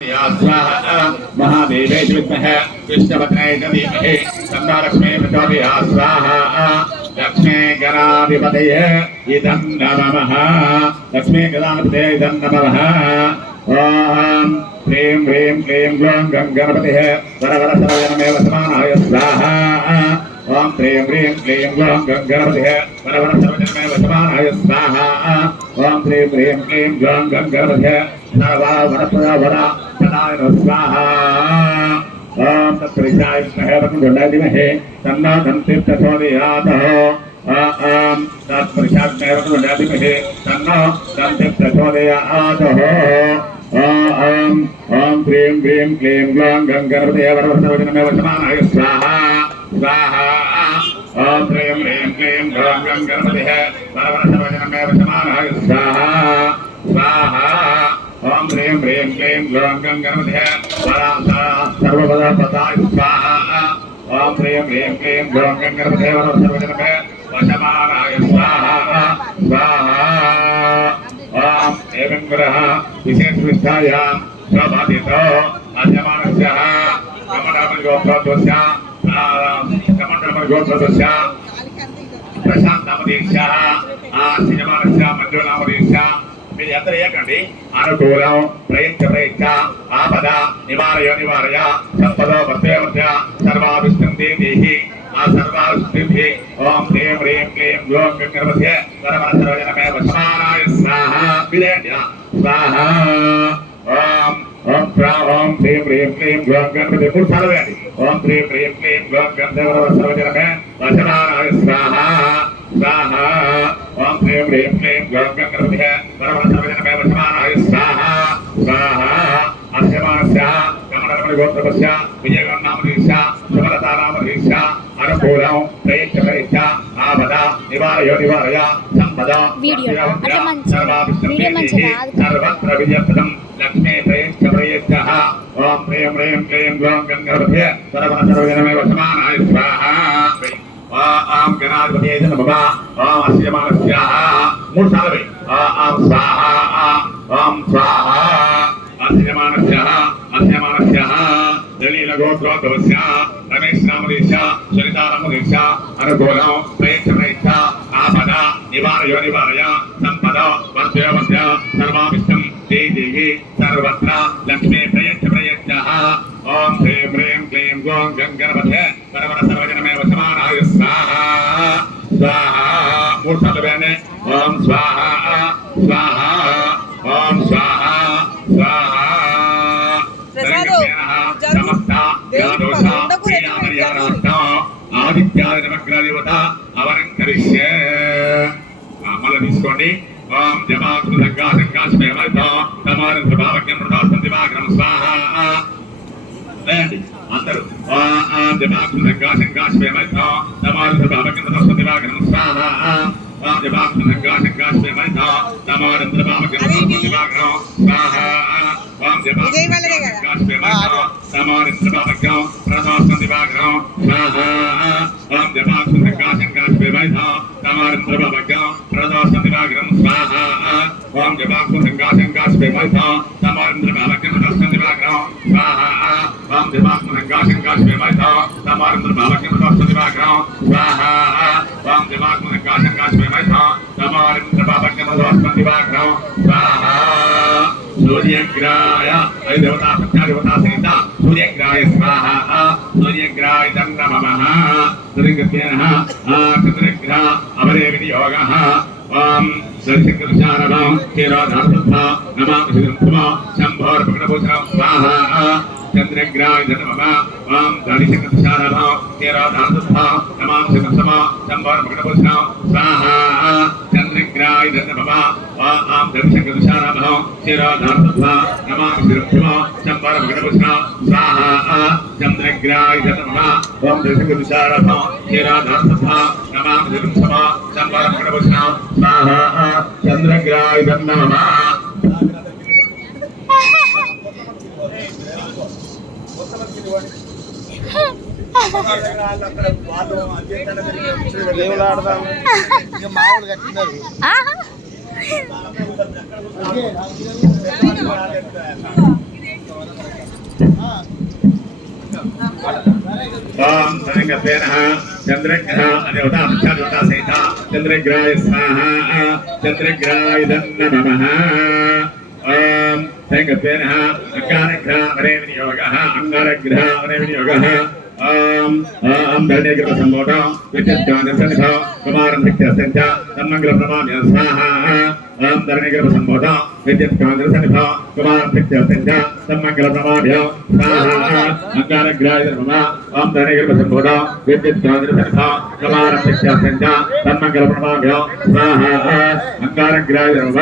स्वाहा महादेवे विद्महे विष्णुपत्न्यै धीमहि तन्नो लक्ष्मी प्रचोदयात् स्वाहा लक्ष्मी गणाधिपतये इदं नमः लक्ष्मी गणाधिपतये इदं नमः ओम ह्रीं ह्रीं क्लीं ग्लौं गं गणपतिः वरवरसर्वजनमेव समानाय स्वाहा ओम ह्रीं ह्रीं क्लीं ग्लौं गं गणपतिः वरवरसर्वजनमेव समानाय स्वाहा ओम ह्रीं ह्रीं क्लीं ग्लौं गं गणपतिः वरवरसर्वजनमेव स्वाहा ओम तत्पुरुषाय विद्महे वक्रतुण्डाय धीमहि तन्नो दन्तिः प्रचोदयात् ओम तत्पुरुषाय विद्महे वक्रतुण्डाय धीमहि तन्नो दन्तिः प्रचोदयात् ओम ओम ह्रीं ह्रीं क्लीं ग्लौं गं गणपतिः वरवरसर्वजनमेव समानाय स्वाहा स्वाहा ओम ह्रीं ह्रीं क्लीं ग्लौं गं गणपतिः वरवरसर्वजनमेव समानाय स्वाहा स्वाहा ओम ह्रीं ह्रीं क्लीं ग्लौं गं गणपतिः सर्वपदाय स्वाहा ओम ह्रीं ह्रीं क्लीं ग्लौं गं गणपतिः वरवरसर्वजनमेव समानाय स्वाहा स्वाहा ओम एवं ग्रह विशेष विष्ठायां स्वबाधितो अध्यमानस्यः कमण्डलमणिगोत्रोद्वस्य प्रशान्तनामधीशः आश्चर्यमानस्य मञ्जुनामधीशः మీరు ఎంత ఏకండి అనుకూలం ప్రయత్న ఆపద నివారయ నివారయ సంపద వర్తయ సర్వాభిష్టంతి దేహి ఆ సర్వాభిష్టంతి ఓం హ్రీం హ్రీం క్లీం గ్లౌం గణపతిః వరవరసర్వజనమేవ సమానాయ స్వాహా విదేయ స్వాహా ఓం ఓం ఓం హ్రీం హ్రీం క్లీం గ్లౌం గణపతిః మూడు సార్లు వేయండి ఓం హ్రీం హ్రీం క్లీం గ్లౌం గణపతిః వరవరసర్వజనమేవ సమానాయ స్వాహా स्वाहा ओम ह्रीं ह्रीं क्लीं ग्लौं गं गणपतिः वरवरसर्वजनमेव समानाय स्वाहा स्वाहा अस्यमानस्य कमण्डलमणिगोत्रोद्वस्य विजयगणनामधीशः सुमलतानामधीशः अनुकूलं प्रयत्न आपद निवारय निवारय संपद सर्वत्र विजयप्रदं लक्ष्मी प्रयच्छः ओम ह्रीं ह्रीं क्लीं ग्लौं गं गणपतिः वरवरसर्वजनमेव समानाय स्वाहा ओम गणाधिपतये नमः ओम अस्यमानस्याः मूल सालवे ओम स्वाहा ओम स्वाहा अस्यमानस्याः दलीलगोत्रोद्भवस्य रमेश नामधीशः सरिता नामधीशः अनुकूलं प्रयच्छ आपद निवारय निवारय संपद वर्धय वर्धय सर्वाभिष्टं देहि सर्वत्र लक्ष्मी प्रयच्छः ओम ह्रीं ह्रीं क्लीं ग्लौं गं गणपतिः वरवरसर्वजनमेव समानाय स्वाहा स्वाहा मूल सालवे ओम स्वाहा स्वाहा ओम स्वाहा स्वाहा आदित्याय नमग्रदेवत अवरंकरिष्ये मళ్ళీ తీసుకోండి ओम जमातु संगा संगास्मे मतो तमारं प्रभावज्ञं प्रदासं दिवाग्रं स्वाहा लेंడి అందరూ ओम जमातु संगा संगास्मे मतो तमारं प्रभावज्ञं प्रदासं दिवाग्रं स्वाहा ओम जमातु संगा संगास्मे मतो तमारं प्रभावज्ञं प्रदासं दिवाग्रं स्वाहा ओम जमातु संगास्मे मतो तमारं प्रभावज्ञं प्रदासं दिवाग्रं स्वाहा ओम जमातु संगा संगास्मे मतो तमारं प्रभावज्ञं प्रदासं दिवाग्रं स्वाहा ओम जमातु संगा संगास्मे मतो तमारं प्रभावज्ञं प्रदासं दिवाग्रं स्वाहा ओम जमातु संगा संगास्मे मतो तमारं प्रभावज्ञं प्रदासं दिवाग्रं स्वाहा ओम जमातु संगा संगास्मे मतो तमारं प्रभावज्ञं प्रदासं दिवाग्रं स्वाहा सूर्यग्राय देवता सत्यादेवता सहित सूर्यग्राय स्वाहा सूर्यग्राय नमः सूर्यग्रह चंद्रग्रह अवरे विनियोगः ओम दर्शकशारवं केराधारतथा नमामि शिवं शंभोर्पणभूषणं स्वाहा चंद्रग्राय नमः ओम दर्शकशारवं केराधारतथा नमामि शिवं शंभोर्पणभूषणं स्वाहा चंद्रग्राय नमः ओम दर्शकशारवं केराधारतथा नमामि शिवं शंभोर्पणभूषणं स्वाहा चंद्रग्राय नमः ओम दर्शकशारवं केराधारतथा नमामि शिवं शंभोर्पणभूषणं स्वाहा चंद्रग्राय नमः మామూలు కట్టినారు संगतेनः चंद्रग्रह देवता मुख्य देवता सहित चंद्रग्रहाय स्वाहा चंद्रग्रहाय नमः ओम संगतेनः अंगारग्रह वरे विनियोगः अंगारग्रह वरे विनियोगः ओम धरणीकृत सम्मोढो विद्युत्कान्तिसन्निधो कुमारन्तिक्त्यस्यञ्च तन्मङ्गलप्रमाम्य स्वाहा ओम धरणीकृत सम्मोढो विद्युत्कान्तिसन्निधो कुमारन्तिक्त्यस्यञ्च तन्मङ्गलप्रमाम्य स्वाहा अंगारग्रहाय नमः ओम धरणीकृत सम्मोढो विद्युत्कान्तिसन्निधो कुमारन्तिक्त्यस्यञ्च तन्मङ्गलप्रमाम्य स्वाहा अंगारग्रहाय नमः